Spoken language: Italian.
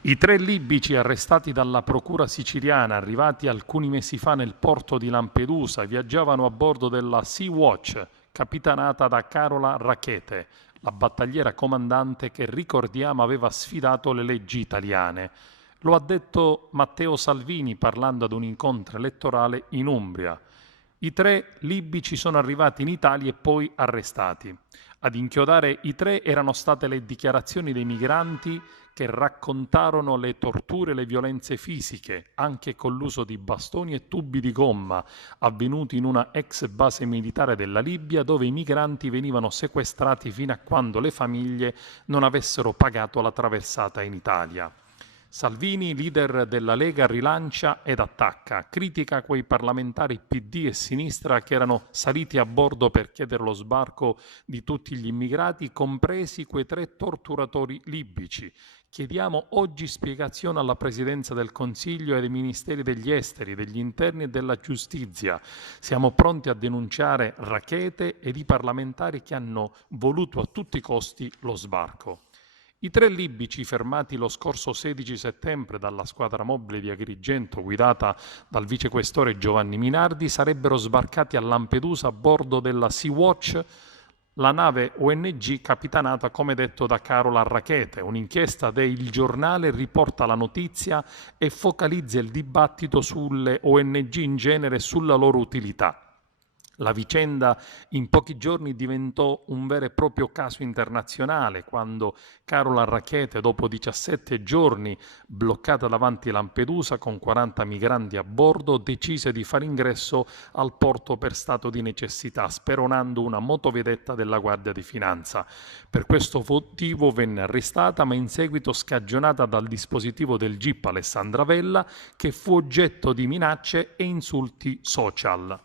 I 3 libici arrestati dalla procura siciliana, arrivati alcuni mesi fa nel porto di Lampedusa, viaggiavano a bordo della Sea-Watch, capitanata da Carola Rackete, la battagliera comandante che, ricordiamo, aveva sfidato le leggi italiane. Lo ha detto Matteo Salvini parlando ad un incontro elettorale in Umbria. I 3 libici sono arrivati in Italia e poi arrestati. Ad inchiodare i 3 erano state le dichiarazioni dei migranti che raccontarono le torture e le violenze fisiche, anche con l'uso di bastoni e tubi di gomma, avvenuti in una ex base militare della Libia, dove i migranti venivano sequestrati fino a quando le famiglie non avessero pagato la traversata in Italia. Salvini, leader della Lega, rilancia ed attacca, critica quei parlamentari PD e sinistra che erano saliti a bordo per chiedere lo sbarco di tutti gli immigrati, compresi quei 3 torturatori libici. Chiediamo oggi spiegazione alla Presidenza del Consiglio e ai Ministeri degli Esteri, degli Interni e della Giustizia. Siamo pronti a denunciare Rackete ed i parlamentari che hanno voluto a tutti i costi lo sbarco. I 3 libici fermati lo scorso 16 settembre dalla squadra mobile di Agrigento guidata dal vicequestore Giovanni Minardi sarebbero sbarcati a Lampedusa a bordo della Sea-Watch, la nave ONG capitanata, come detto, da Carola Rackete. Un'inchiesta del Giornale riporta la notizia e focalizza il dibattito sulle ONG in genere e sulla loro utilità. La vicenda in pochi giorni diventò un vero e proprio caso internazionale quando Carola Rackete, dopo 17 giorni bloccata davanti Lampedusa con 40 migranti a bordo, decise di fare ingresso al porto per stato di necessità, speronando una motovedetta della Guardia di Finanza. Per questo motivo venne arrestata, ma in seguito scagionata dal dispositivo del GIP Alessandra Vella, che fu oggetto di minacce e insulti social.